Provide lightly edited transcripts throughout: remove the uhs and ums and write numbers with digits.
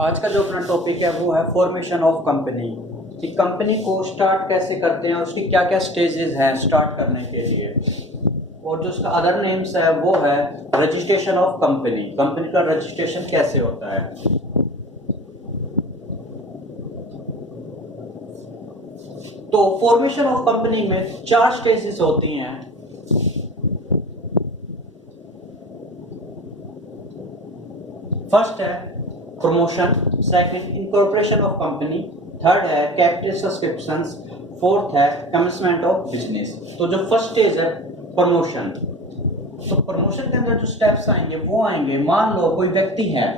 आज का जो अपना टॉपिक है वो है फॉर्मेशन ऑफ कंपनी कि कंपनी को स्टार्ट कैसे करते हैं, उसकी क्या क्या स्टेजेस हैं स्टार्ट करने के लिए। और जो उसका अदर नेम्स है वो है रजिस्ट्रेशन ऑफ कंपनी। कंपनी का रजिस्ट्रेशन कैसे होता है। तो फॉर्मेशन ऑफ कंपनी में 4 स्टेजेस होती हैं। फर्स्ट है promotion, second incorporation of company, third है कैपिटल सब्सक्रिप्शंस, फोर्थ है कमेंसमेंट ऑफ बिजनेस। तो जो फर्स्ट स्टेज है प्रमोशन, तो प्रमोशन के अंदर जो स्टेप्स आएंगे वो आएंगे, मान लो कोई व्यक्ति है,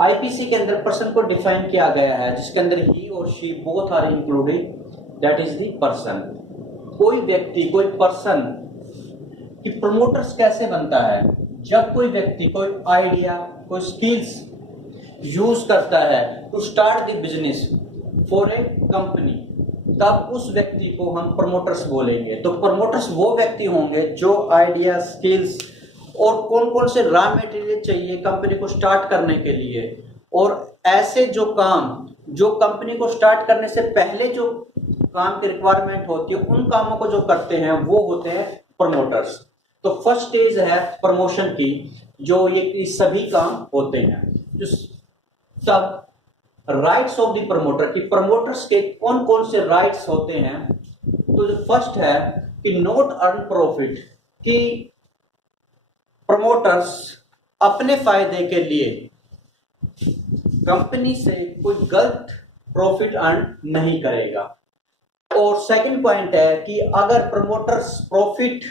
आईपीसी के अंदर पर्सन को डिफाइन किया गया है जिसके अंदर ही और she both are included, that is the person. कोई व्यक्ति, कोई पर्सन कि प्रमोटर्स कैसे बनता है, जब कोई व्यक्ति कोई आइडिया, कोई स्किल्स यूज करता है to start the business for a company, तब उस व्यक्ति को हम प्रमोटर्स बोलेंगे। तो प्रमोटर्स वो व्यक्ति होंगे जो आइडिया, स्किल्स और कौन कौन से रॉ मटेरियल चाहिए कंपनी को स्टार्ट करने के लिए, और ऐसे जो काम जो कंपनी को स्टार्ट करने से पहले जो काम की रिक्वायरमेंट होती है उन कामों को जो करते हैं वो होते हैं प्रमोटर्स। तो फर्स्ट स्टेज है प्रमोशन की, जो ये सभी काम होते हैं। जो तब राइट्स ऑफ द प्रमोटर की प्रमोटर्स के कौन कौन से राइट्स होते हैं। तो जो फर्स्ट है कि नॉट अर्न प्रॉफिट, कि प्रमोटर्स अपने फायदे के लिए कंपनी से कोई गलत प्रॉफिट अर्न नहीं करेगा। और सेकंड पॉइंट है कि अगर प्रमोटर्स प्रॉफिट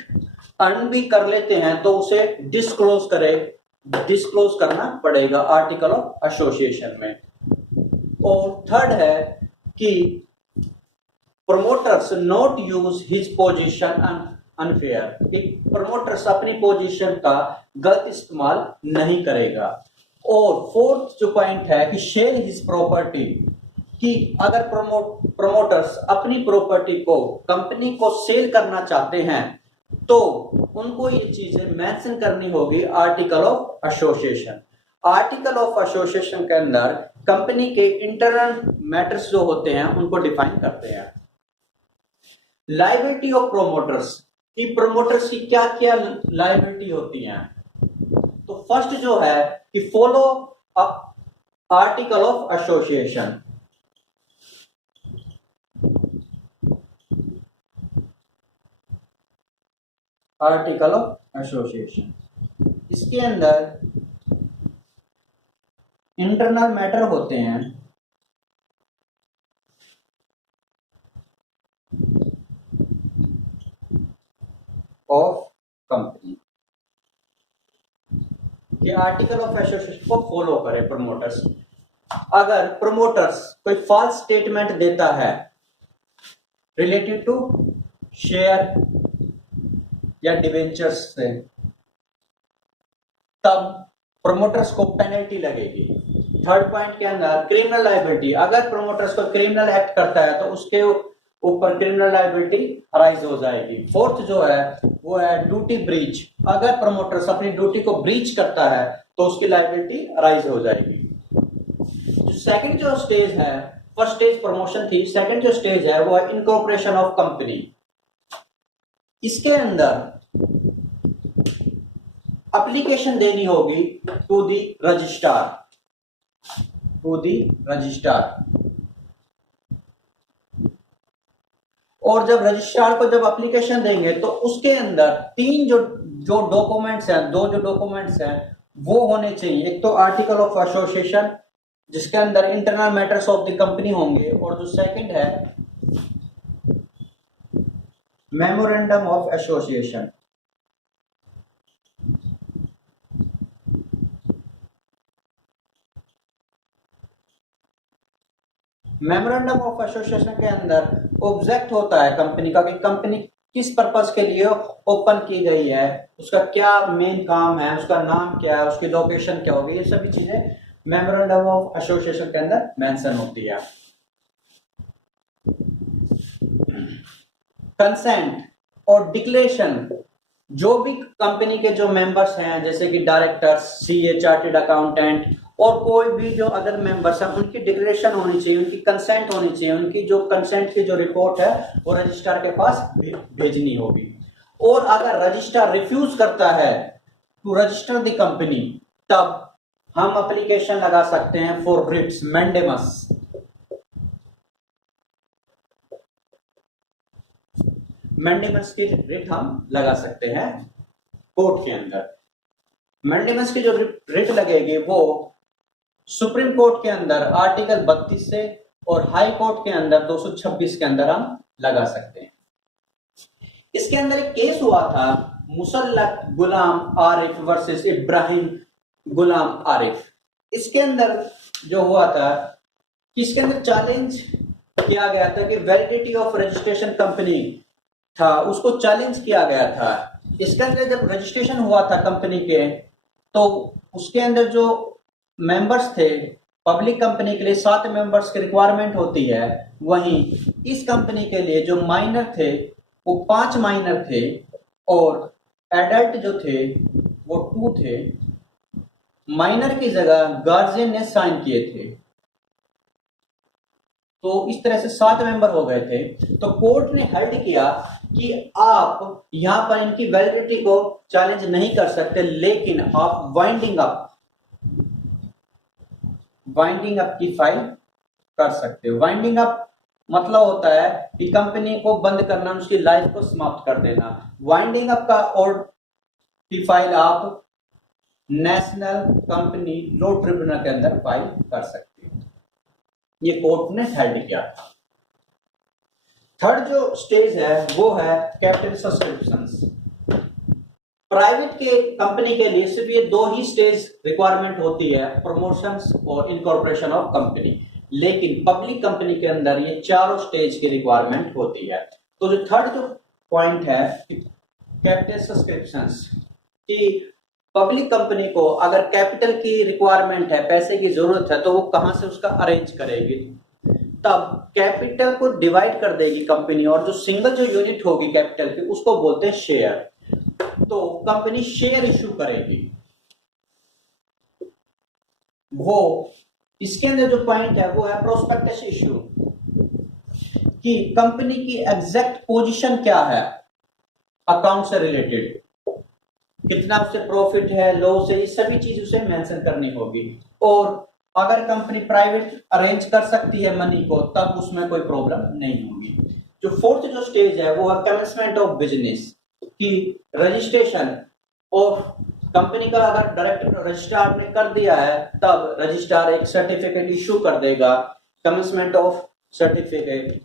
अर्न भी कर लेते हैं तो उसे डिस्क्लोज करना पड़ेगा आर्टिकल ऑफ एसोसिएशन में। और थर्ड है कि promoters not use his position unfair, कि प्रमोटर्स अपनी पोजीशन का गलत इस्तेमाल नहीं करेगा। और फोर्थ जो पॉइंट है कि शेयर हिज प्रॉपर्टी, कि अगर प्रमोटर्स अपनी प्रॉपर्टी को कंपनी को सेल करना चाहते हैं तो उनको ये चीजें मेंशन करनी होगी article of association. Article of association के अंदर कंपनी के इंटरनल मैटर्स जो होते हैं उनको डिफाइन करते हैं। लायबिलिटी ऑफ प्रोमोटर्स, कि प्रमोटर्स की क्या क्या लायबिलिटी होती हैं। तो फर्स्ट जो है कि follow article of association. Article of association, इसके अंदर इंटरनल मैटर होते हैं ऑफ कंपनी, कि आर्टिकल ऑफ एसोसिएशन को फॉलो करें प्रमोटर्स। अगर प्रमोटर्स कोई फॉल्स स्टेटमेंट देता है रिलेटेड टू शेयर या डिवेंचर्स से, तब प्रमोटर्स को पेनल्टी लगेगी। थर्ड पॉइंट के अंदर क्रिमिनल लायबिलिटी, अगर प्रमोटर्स को क्रिमिनल एक्ट करता है तो उसके ऊपर क्रिमिनल लायबिलिटी अराइज हो जाएगी। फोर्थ जो है वो है ड्यूटी ब्रीच, अगर प्रमोटर्स अपनी ड्यूटी को ब्रीच करता है तो उसकी लायबिलिटी अराइज हो जाएगी। सेकंड जो स्टेज है, फर्स्ट स्टेज प्रमोशन थी, सेकंड जो स्टेज है वो है इनकॉर्पोरेशन ऑफ कंपनी। इसके अंदर एप्लीकेशन देनी होगी टू दी रजिस्ट्रार, और जब रजिस्ट्रार को जब एप्लीकेशन देंगे तो उसके अंदर तीन जो डॉक्यूमेंट्स हैं, दो जो डॉक्यूमेंट्स हैं वो होने चाहिए। एक तो आर्टिकल ऑफ एसोसिएशन जिसके अंदर internal matters of the company होंगे, और जो सेकंड है memorandum of association. Memorandum of association के अंदर ऑब्जेक्ट होता है कंपनी का, कि कंपनी किस पर्पस के लिए ओपन की गई है, उसका क्या मेन काम है, उसका नाम क्या है, उसकी लोकेशन क्या होगी, ये सभी चीजें मेमोरेंडम ऑफ एसोसिएशन के अंदर मेंशन होती है। कंसेंट और डिक्लेरेशन, जो भी कंपनी के जो मेंबर्स हैं जैसे कि डायरेक्टर्स, सीए, चार्टर्ड अकाउंटेंट और कोई भी जो अदर मेंबर्स हैं उनकी डिक्लेरेशन होनी चाहिए, उनकी कंसेंट होनी चाहिए, उनकी जो कंसेंट की जो रिपोर्ट है वो रजिस्ट्रार के पास भेजनी होगी। और अगर रजिस्ट्रार रिफ्यूज करता है टू रजिस्टर द कंपनी, तब हम एप्लीकेशन लगा सकते हैं फॉर रिट्स मैंडेमस। मैंडेमस की रिट हम लगा सकते हैं कोर्ट के अंदर। मैंडेमस की जो रिट लगेगी वो सुप्रीम कोर्ट के अंदर आर्टिकल 32 से और हाई कोर्ट के अंदर 226 के अंदर हम लगा सकते हैं। इसके अंदर एक केस हुआ था मुसल्लक गुलाम आरिफ वर्सेस इब्राहिम गुलाम आरिफ। इसके अंदर जो हुआ था कि इसके अंदर चैलेंज किया गया था कि वैलिडिटी ऑफ रजिस्ट्रेशन कंपनी था, उसको चैलेंज किया गया था। इसके अंदर जब रजिस्ट्रेशन हुआ था कंपनी के, तो उसके अंदर जो मेंबर्स थे, पब्लिक कंपनी के लिए 7 मेंबर्स की रिक्वायरमेंट होती है, वहीं इस कंपनी के लिए जो माइनर थे वो 5 माइनर थे और एडल्ट जो थे वो 2 थे। माइनर की जगह गार्जियन ने साइन किए थे, तो इस तरह से 7 मेंबर हो गए थे। तो कोर्ट ने हल्ड किया कि आप यहां पर इनकी वैलिडिटी को चैलेंज नहीं कर सकते, लेकिन आप वाइंडिंग अप की फाइल कर सकते हो। वाइंडिंग अप मतलब होता है कि कंपनी को बंद करना, उसकी लाइफ को समाप्त कर देना। वाइंडिंग अप का और की फाइल आप नेशनल कंपनी लॉ ट्रिब्यूनल के अंदर फाइल कर सकते हैं। ये कोर्ट ने हेल्ड किया था। थर्ड जो स्टेज है वो है कैपिटल सब्सक्रिप्शंस। प्राइवेट के कंपनी के लिए सिर्फ ये 2 ही स्टेज रिक्वायरमेंट होती है, प्रमोशंस और इनकॉर्पोरेशन ऑफ कंपनी। लेकिन पब्लिक कंपनी के अंदर ये 4 स्टेज की रिक्वायरमेंट होती है। तो जो थर्ड जो पॉइंट है कैपिटल सब्सक्रिप्शंस, कि पब्लिक कंपनी को अगर कैपिटल की रिक्वायरमेंट है, पैसे की जरूरत है, तो वो कहां से उसका अरेंज करेगी। तब कैपिटल को डिवाइड कर देगी कंपनी, और जो सिंगल जो यूनिट होगी कैपिटल की उसको बोलते हैं शेयर। तो कंपनी शेयर इश्यू करेगी। वो इसके अंदर जो पॉइंट है वो है प्रोस्पेक्टस इश्यू, कि कंपनी की एग्जैक्ट पोजीशन क्या है अकाउंट से रिलेटेड, कितना उससे प्रॉफिट है, लॉस है, ये सभी चीज उसे मेंशन करनी होगी। और अगर कंपनी प्राइवेट अरेंज कर सकती है मनी को, तब उसमें कोई प्रॉब्लम नहीं होगी। जो फोर्थ जो स्टेज है वो है कमेंसमेंट ऑफ बिजनेस, की रजिस्ट्रेशन और कंपनी का अगर डायरेक्टर रजिस्ट्रार ने कर दिया है, तब रजिस्ट्रार एक सर्टिफिकेट इशू कर देगा, कमेंसमेंट ऑफ सर्टिफिकेट।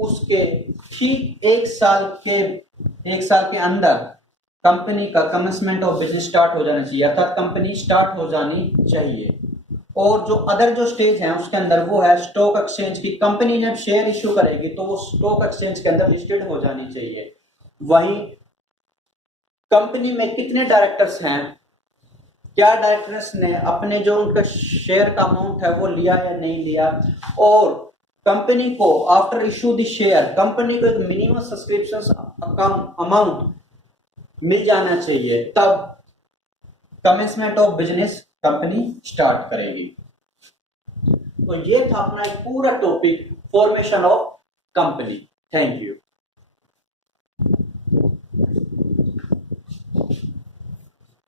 उसके ठीक 1 साल के अंदर कंपनी का कमेंसमेंट ऑफ बिजनेस स्टार्ट हो जाना चाहिए, अर्थात कंपनी स्टार्ट हो जानी चाहिए। और जो अदर जो स्टेज है उसके अंदर वो है स्टॉक एक्सचेंज की। कंपनी जब शेयर इश्यू करेगी तो वो स्टॉक एक्सचेंज के अंदर लिस्टेड हो जानी चाहिए। वहीं कंपनी में कितने डायरेक्टर्स हैं, क्या डायरेक्टर्स ने अपने जो उनका शेयर का अमाउंट है वो लिया या नहीं लिया, और कंपनी को after issue the share company को एक मिनिमम सब्सक्रिप्शन अमाउंट मिल जाना चाहिए, तब commencement of business company start करेगी। तो ये था अपना एक पूरा topic formation of company. Thank you.